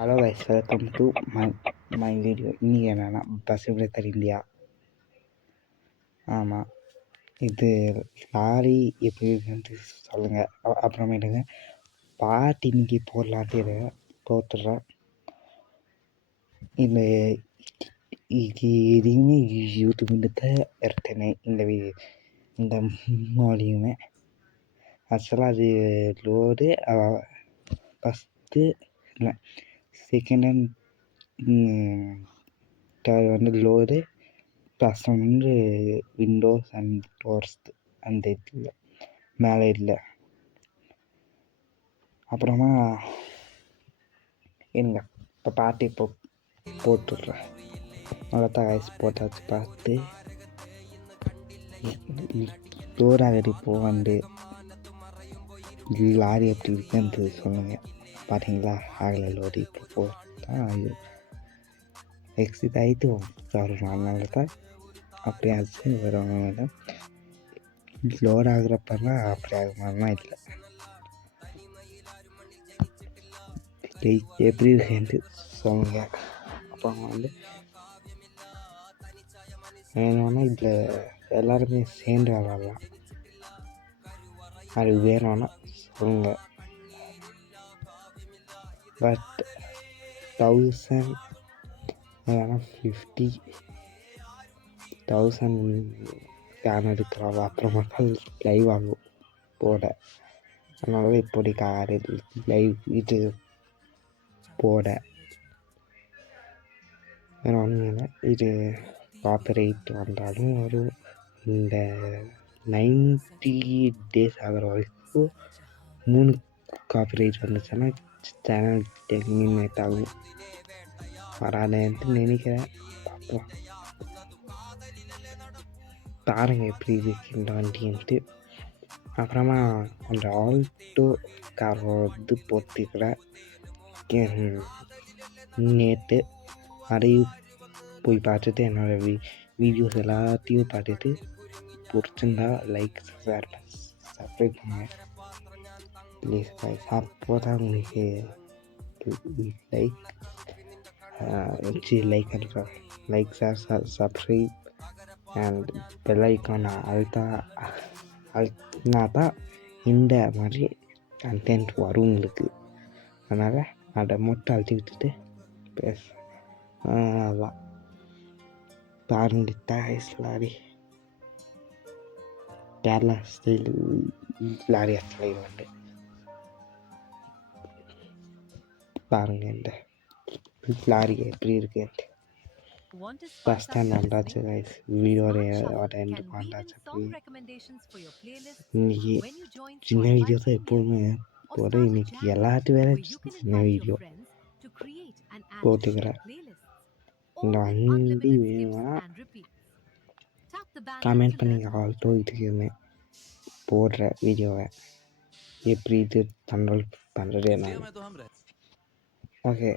Hello guys, welcome to my video. இன்றைக்கி என்னென்னா bus breaker India. ஆமாம், இது லாரி எப்படி இருக்குன்ட்டு சொல்லுங்கள். அப்புறமேட்டுங்க பாட்டு இன்னைக்கு போடலான்ட்டு போட்டுடுறேன். இந்த இதையுமே யூடியூப்ல தான் எடுத்தேனே இந்த மாடியுமே. ஆக்சுவலாக அது லோடு ஃபஸ்ட்டு இல்லை செகண்ட் ஹேண்ட் தேர்ட் வந்து லோடு ப்ளஸ் வந்து விண்டோஸ் அண்ட் டோர்ஸ் அந்த இதில் மேலே இல்லை. அப்புறமா இருங்க, இப்போ பாட்டு போட்டுடுறேன். அவ்வளோதான் ஐஸ் போட்டாச்சு. பார்த்து லோடாகடி வந்து லாரி எப்படி இருக்குன்றது சொல்லுங்கள். பார்த்தீங்களா, ஆகலை லோடு. இப்போ போட்டால் ஐயோ எக்ஸிட் ஆகிட்டு வரும். அதனால தான் அப்படி ஆச்சு. வரவங்க லோட் ஆகுறப்பெல்லாம் அப்படி ஆக மாதிரிலாம் இல்லை. எப்படி இருக்குன்ட்டு சொல்லுங்கள். அப்புறம் வந்து வேணும்னா இதில் எல்லாருமே சேர்ந்து விளாட்லாம். அது வேணும்னா சொல்லுங்கள். பட் 1000 இல்லைனா 50,000 ஸ்கேன் எடுக்கலாம். அப்புறமா லைவ் ஆகும் போட. அதனால இப்போடி கார் லைவ் இது போட வேணும்னு இது காப்பரேட் வந்தாலும் வரும். இந்த 90 days ஆகிற வரைக்கும் 3 காப்பரேட் வந்துச்சுன்னா சேனல் டெர்மினேட் ஆகும். வராதுன்ட்டு நினைக்கிறேன். பார்ப்போம், பாருங்க எப்படி இருக்கு இந்த வண்டின்ட்டு. அப்புறமா அந்த ஆல்டோ கார் வந்து போட்டுக்கிறேன் நேற்று. அதையும் போய் பார்த்துட்டு என்னோடய வீடியோஸ் எல்லாத்தையும் பார்த்துட்டு பிடிச்சிருந்தா லைக் சப்ஸ்கிரைப் பண்ணுங்க ப்ளீஸ் கைஸ். அப்போ தான் உங்களுக்கு like subscribe and bell icon அழுத்தினா தான் இந்த மாதிரி கண்டென்ட் வரும் உங்களுக்கு. அதனால் அதை மட்டும் அழுத்தி விட்டுட்டு அதான் பாருங்க. Toys lorry Kerala style lorry style வந்து பாருங்க இந்த லாரி எப்படி இருக்குன்ட்டு. ஃபஸ்ட் டைம் வந்தாச்சு கைஸ். வீடியோட எண்டு வந்தாச்சு. இன்னைக்கு சின்ன வீடியோ தான் எப்போதுமே போட. இன்னைக்கு எல்லாத்தையும் வேற சின்ன வீடியோ போட்டுக்கிறேன். இந்த வண்டி வேணும்னா கமெண்ட் பண்ணிங்க. ஆல்டோ இதுக்குமே போடுற வீடியோவை எப்படி இது கண்ட்ரோல் பண்ணுறது என்ன. ஓகே,